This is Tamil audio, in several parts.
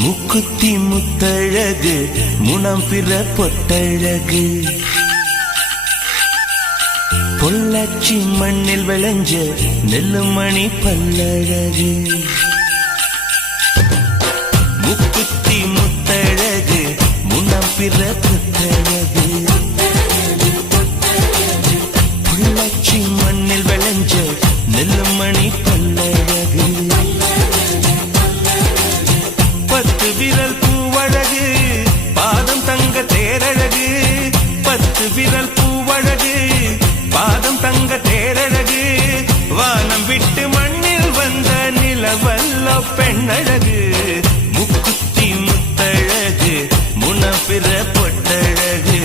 முக்குத்தி முத்தழகு முனம் பிற பொட்டழகு பொள்ளாச்சி மண்ணில் விளைஞ்ச நெல்லுமணி பல்லழகு முக்குத்தி முத்தழகு முனம் பிற பொட்டழகு பொள்ளாச்சி மண்ணில் விளைஞ்ச நெல்லுமணி பல்லழகு பத்து விரல் பூவழகு பாதம் தங்க தேரழகு பத்து விரல் பூவழகு பாதம் தங்க தேரழகு வானம் விட்டு மண்ணில் வந்த நிலவல்ல பெண்ணழகு முக்குத்தி முத்தழகு முனப்பிற பொட்டழகு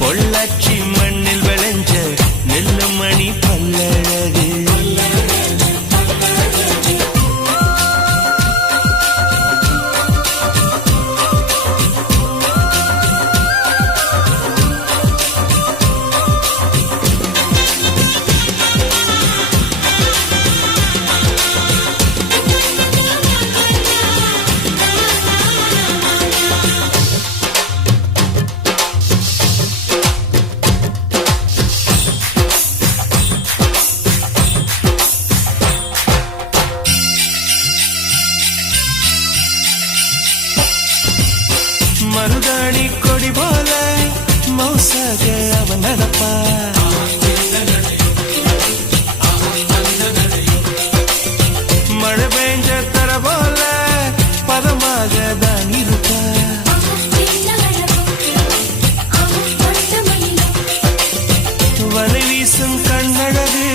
பொள்ளாச்சி மண்ணில் விளைஞ்ச நெல்லுமணி பல்லழகு மருதாணி கொடி போல மௌசாக அவன் நடப்பா மழை பெஞ்ச தர போல பதமாக தான் இருப்பா வலை வீசும் கண்ணழகு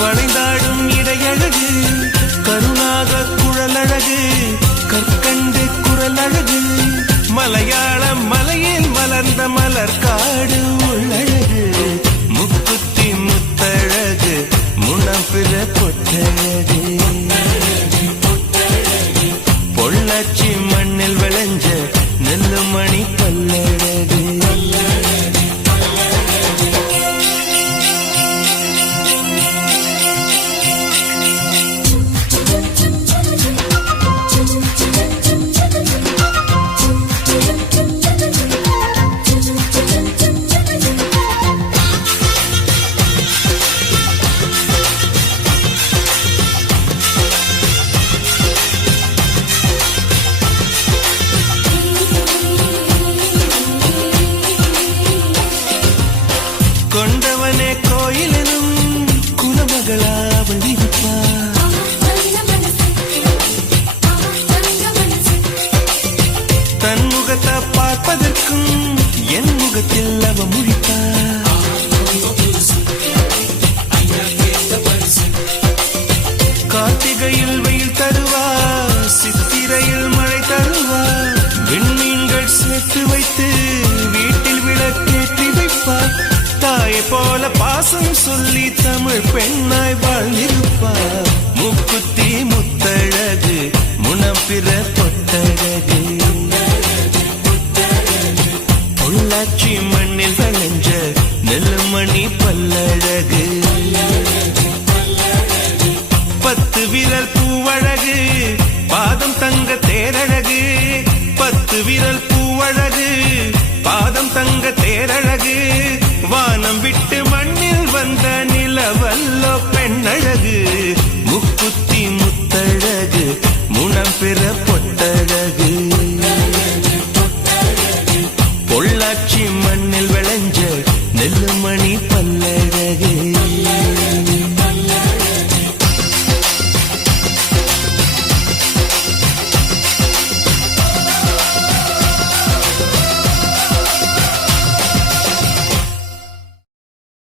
வளைந்தாடும் இடையழகு கருணாக குழலழகு கற்கண்டு குரலழகு மலையாள மலையில் மலர்ந்த மலர் காடு உள்ளழகு முக்குத்தி முத்தழகு முனப்பிற பொட்டழகு பொள்ளாச்சி மண்ணில் விளைஞ்ச நெல்லுமணி பல்லழகு கொண்டவனே கோயிலும் குலமகளா அவள் இருப்பா தன் முகத்தை பார்ப்பதற்கும் என் முகத்தில் அவ முழிப்பா கார்த்திகையில் வெயில் தருவா சித்திரையில் மழை தருவா விண்மீன்கள் சேர்த்து வைத்து வீட்டில் விளக்கேற்றி வைப்பார் தாயை போல பாசம் சொல்லி தமிழ் பெண்ணாய் வாழ்ந்திருப்பார் முக்குத்தி முத்தழகு முனப்பிற பொட்டழகு பொள்ளாச்சி மண்ணில் விளைஞ்ச நெல்லுமணி பல்லழகு பத்து விரல் பூவழகு பாதம் தங்க தேரழகு பத்து விரல் பூவழகு பாதம் தங்க தேரழகு வானம் விட்டு மண்ணில் வந்த நிலவல்ல பெண்ணழகு முக்குத்தி முத்தழகு முனம் பெற பொட்டழகு